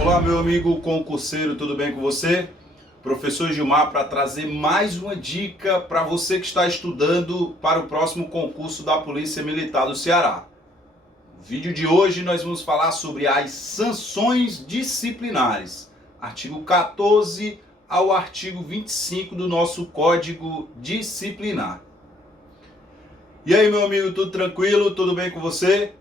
Olá, meu amigo concurseiro, tudo bem com você? Professor Gilmar para trazer mais uma dica para você que está estudando para o próximo concurso da Polícia Militar do Ceará. No vídeo de hoje nós vamos falar sobre as sanções disciplinares, artigo 14 ao artigo 25 do nosso Código Disciplinar. E aí, meu amigo, tudo tranquilo? Tudo bem com você?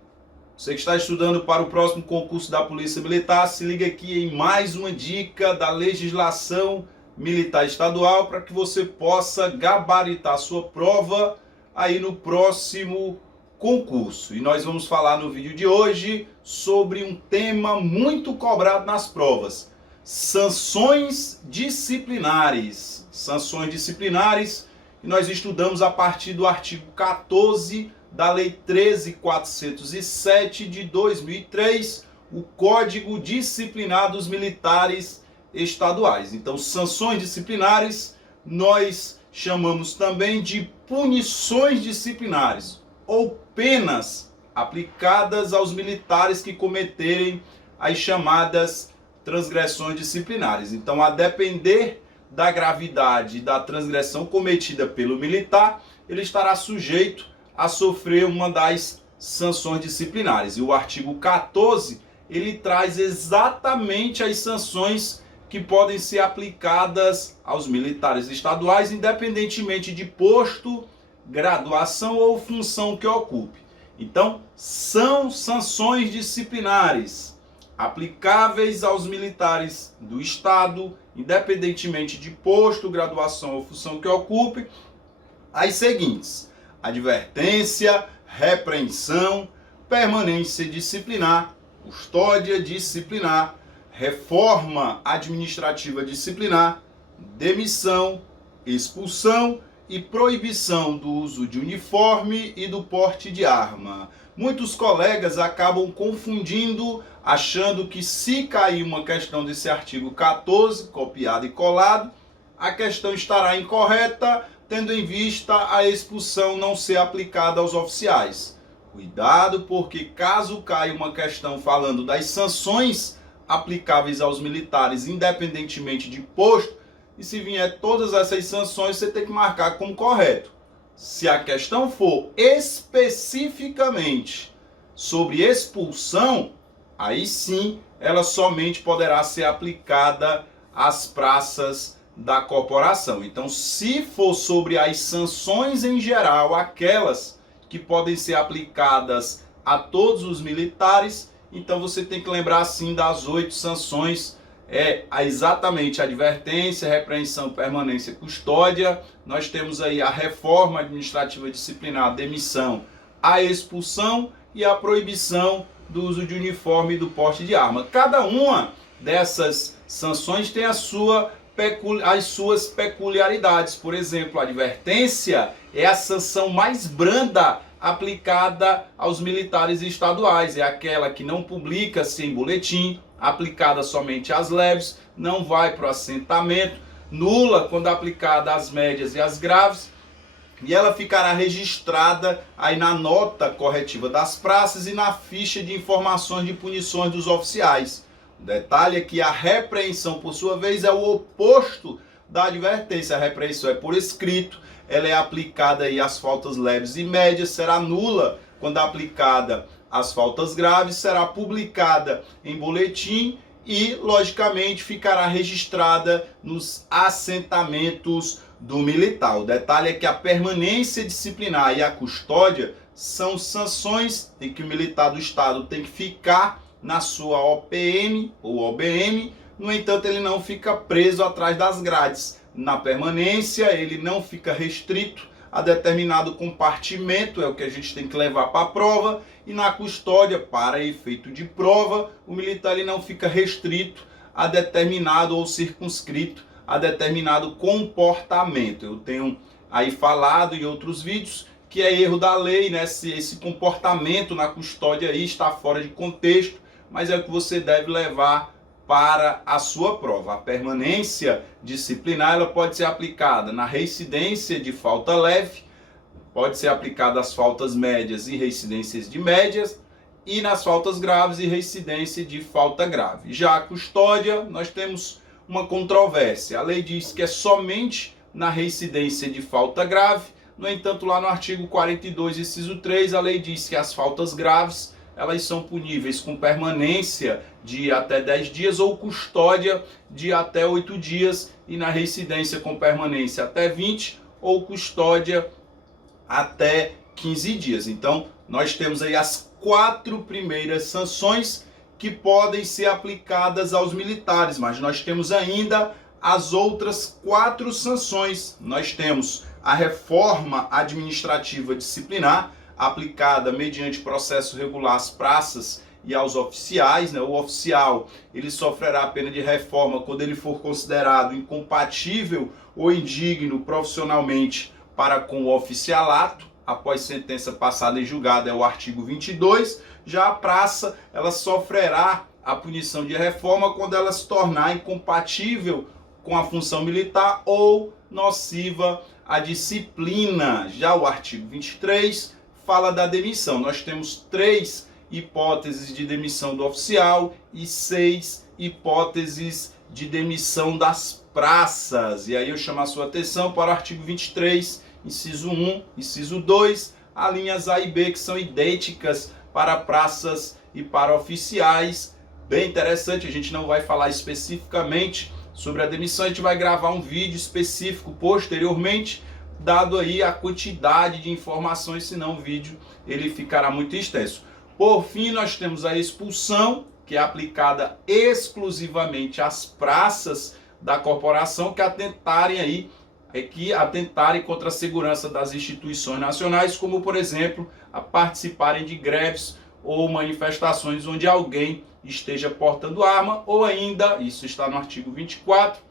Você que está estudando para o próximo concurso da Polícia Militar, se liga aqui em mais uma dica da legislação militar estadual para que você possa gabaritar sua prova aí no próximo concurso. E nós vamos falar no vídeo de hoje sobre um tema muito cobrado nas provas: sanções disciplinares. Sanções disciplinares, e nós estudamos a partir do artigo 14 da Lei 13.407 de 2003, o Código Disciplinar dos Militares Estaduais. Então, sanções disciplinares nós chamamos também de punições disciplinares ou penas aplicadas aos militares que cometerem as chamadas transgressões disciplinares. Então, a depender da gravidade da transgressão cometida pelo militar, ele estará sujeito a sofrer uma das sanções disciplinares. E o artigo 14, ele traz exatamente as sanções que podem ser aplicadas aos militares estaduais, independentemente de posto, graduação ou função que ocupe. Então, são sanções disciplinares aplicáveis aos militares do Estado, independentemente de posto, graduação ou função que ocupe, as seguintes: advertência, repreensão, permanência disciplinar, custódia disciplinar, reforma administrativa disciplinar, demissão, expulsão e proibição do uso de uniforme e do porte de arma. Muitos colegas acabam confundindo, achando que se cair uma questão desse artigo 14, copiado e colado, a questão estará incorreta, tendo em vista a expulsão não ser aplicada aos oficiais. Cuidado, porque caso caia uma questão falando das sanções aplicáveis aos militares, independentemente de posto, e se vier todas essas sanções, você tem que marcar como correto. Se a questão for especificamente sobre expulsão, aí sim ela somente poderá ser aplicada às praças da corporação. Então, se for sobre as sanções em geral, aquelas que podem ser aplicadas a todos os militares, então você tem que lembrar sim das 8 sanções, exatamente advertência, repreensão, permanência, custódia. Nós temos aí a reforma administrativa disciplinar, a demissão, a expulsão e a proibição do uso de uniforme e do porte de arma. Cada uma dessas sanções tem as suas peculiaridades. Por exemplo, a advertência é a sanção mais branda aplicada aos militares estaduais. É aquela que não publica-se em boletim, aplicada somente às leves, não vai para o assentamento, nula quando aplicada às médias e às graves, e ela ficará registrada aí na nota corretiva das praças e na ficha de informações de punições dos oficiais. O detalhe é que a repreensão, por sua vez, é o oposto da advertência. A repreensão é por escrito, ela é aplicada aí às faltas leves e médias, será nula quando aplicada às faltas graves, será publicada em boletim e, logicamente, ficará registrada nos assentamentos do militar. O detalhe é que a permanência disciplinar e a custódia são sanções em que o militar do Estado tem que ficar na sua OPM ou OBM, no entanto, ele não fica preso atrás das grades. Na permanência, ele não fica restrito a determinado compartimento, é o que a gente tem que levar para a prova, e na custódia, para efeito de prova, o militar ele não fica restrito a determinado ou circunscrito a determinado comportamento. Eu tenho aí falado em outros vídeos que é erro da lei, né? Se esse comportamento na custódia aí está fora de contexto, mas é o que você deve levar para a sua prova. A permanência disciplinar ela pode ser aplicada na reincidência de falta leve, pode ser aplicada às faltas médias e reincidências de médias, e nas faltas graves e reincidência de falta grave. Já a custódia, nós temos uma controvérsia. A lei diz que é somente na reincidência de falta grave. No entanto, lá no artigo 42, inciso 3, a lei diz que as faltas graves, elas são puníveis com permanência de até 10 dias ou custódia de até 8 dias, e na reincidência com permanência até 20 ou custódia até 15 dias. Então, nós temos aí as 4 primeiras sanções que podem ser aplicadas aos militares, mas nós temos ainda as outras 4 sanções. Nós temos a reforma administrativa disciplinar, aplicada mediante processo regular às praças e aos oficiais, né? O oficial, ele sofrerá a pena de reforma quando ele for considerado incompatível ou indigno profissionalmente para com o oficialato, após sentença passada em julgado, é o artigo 22. Já a praça, ela sofrerá a punição de reforma quando ela se tornar incompatível com a função militar ou nociva à disciplina. Já o artigo 23 fala da demissão. Nós temos 3 hipóteses de demissão do oficial e 6 hipóteses de demissão das praças. E aí eu chamo a sua atenção para o artigo 23, inciso 1, inciso 2, as linhas A e B, que são idênticas para praças e para oficiais. Bem interessante, a gente não vai falar especificamente sobre a demissão, a gente vai gravar um vídeo específico posteriormente, dado aí a quantidade de informações, senão o vídeo ele ficará muito extenso. Por fim, nós temos a expulsão, que é aplicada exclusivamente às praças da corporação que atentarem contra a segurança das instituições nacionais, como, por exemplo, a participarem de greves ou manifestações onde alguém esteja portando arma, ou ainda, isso está no artigo 24,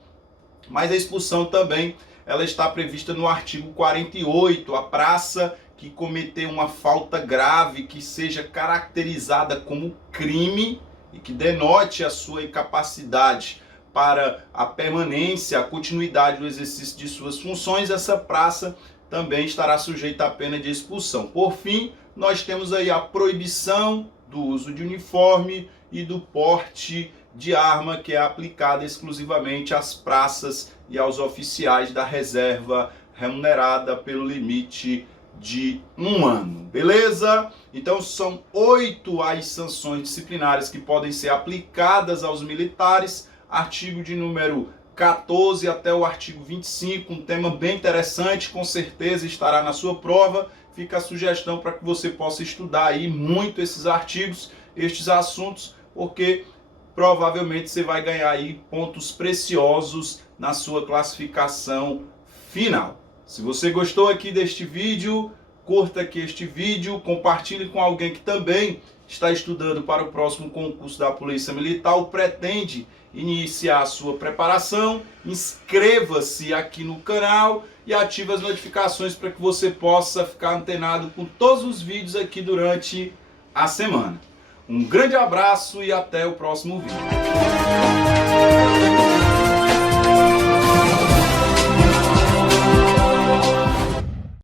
mas a expulsão também ela está prevista no artigo 48, a praça que cometer uma falta grave que seja caracterizada como crime e que denote a sua incapacidade para a permanência, a continuidade do exercício de suas funções, essa praça também estará sujeita à pena de expulsão. Por fim, nós temos aí a proibição do uso de uniforme e do porte de arma, que é aplicada exclusivamente às praças e aos oficiais da reserva remunerada pelo limite de 1 ano. Beleza? Então são 8 as sanções disciplinares que podem ser aplicadas aos militares, artigo de número 14 até o artigo 25, um tema bem interessante, com certeza estará na sua prova. Fica a sugestão para que você possa estudar aí muito esses artigos, estes assuntos, porque provavelmente você vai ganhar aí pontos preciosos na sua classificação final. Se você gostou aqui deste vídeo, curta aqui este vídeo, compartilhe com alguém que também está estudando para o próximo concurso da Polícia Militar ou pretende iniciar a sua preparação. Inscreva-se aqui no canal e ative as notificações para que você possa ficar antenado com todos os vídeos aqui durante a semana. Um grande abraço e até o próximo vídeo.